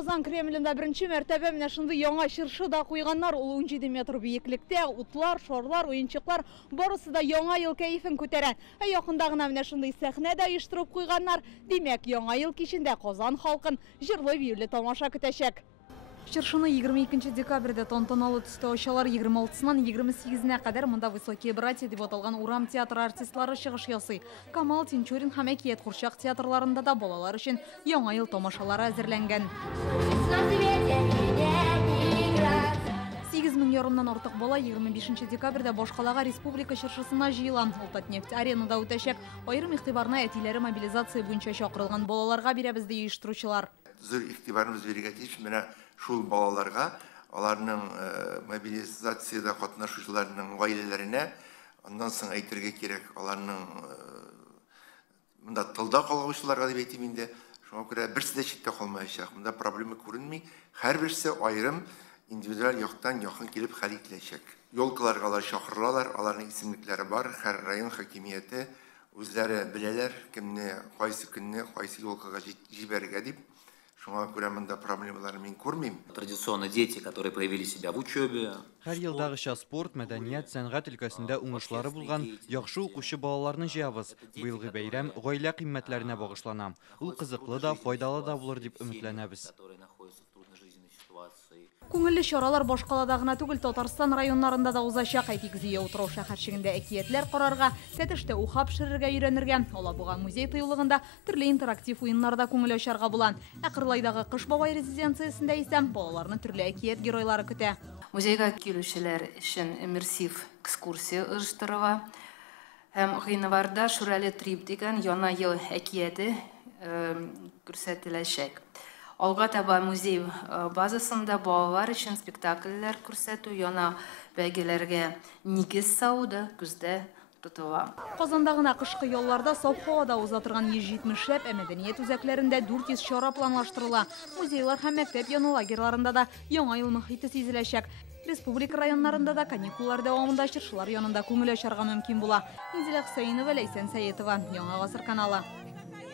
Казан Кремлінде бірінші мәртәбе менә шундай яңа чыршы да куйганнар. Ул 17 метр биеклектә, утлар, шорлар, уенчыклар барысы да яңа ел кәефен күтәрә. Якында гына менә шундай сәхнә дә оештырып куйганнар. Димәк, яңа ел кичендә Казан халкын җырлы биюле тамаша көтәчәк. Чыршыны 22 декабрьдә тантаналы төстә ачалар, 26-нан 28-нә кадәр монда «Высокие братья» дип аталган урам театры артистлары чыгыш ясый. Камал, Тинчурин һәм Әкият Курчак театрларында да балалар өчен яңа ел тамашалары әзерләнгән. 8 ярымнан артык бала 25 декабрьдә Башкалага республика чыршысына җыелган. Ул Татнефть аренада үтәчәк. Аерым игътибарны әтиләре мобилизация буенча чакырылган балаларга бирәбез ди оештыручылар. Зур игътибарыбыз бирергә тиеш менә шул балаларга, аларның мобилизациядә катнашучыларның гаиләләренә, аннан соң әйтергә кирәк, аларның монда тылда калгучыларга дип әйтим инде. Шуңа күрә берсе дә читтә калмаячак. Монда проблема күренми. Һәрберсе аерым индивидуаль яктан якын килеп хәл ителәчәк. Йолкаларга алар чакырылалар, аларның исемлекләре бар, һәр район хакимияте үзләре беләләр, кемне, кайсы көнне, кайсы йолкага җибәрергә дип. Шуңа күрә монда проблемалар мин күрмим. Традиционно дети, которые проявили себя в учебе. Һәр елдагыча спорт, мәдәният, сәнгать өлкәсендә уңышлары булган яхшы укучы балаларны җыябыз. Быелгы бәйрәм гаилә кыйммәтләренә багышлана. Ул кызыклы да, файдалы да булыр дип өметләнәбез. Күңелле чаралар Башкалада гына түгел, Татарстан районнарында да узачак. Әйтик, Зөя утрау шәһәрчегендә әкиятләр карарга, Тәтештә уха пешерергә өйрәнергә, Алабуга музей тыюлыгында төрле интерактив уеннарда күңел ачарга була. Кырлайдагы Кыш бабай резиденциясендә исә балаларны төрле әкият геройлары көтә. Музейга килүчеләр өчен иммерсив экскурсия оештырыла. Һәм гыйнварда Шүрәле трип дигән яңа ел әкияте күрсәтеләчәк. Алга таба музей базасында балалар өчен спектакльләр күрсәтү, яңа бәйгеләргә нигез салуда күздә тотыла. Казанда гына кышкы ялларда саф һавада уза торган 170 мәдәният үзәкләрендә 400 чара планлаштырыла. Музейлар һәм мәктәп яны лагерьларында да яңа ел мохите сизеләчәк. Республика районнарында да каникуллар дәвамында чыршылар янында күңел ачарга мөмкин була. Инзилә Хөсәенова, Ләйсән Сәетова, Яңа гасыр каналы.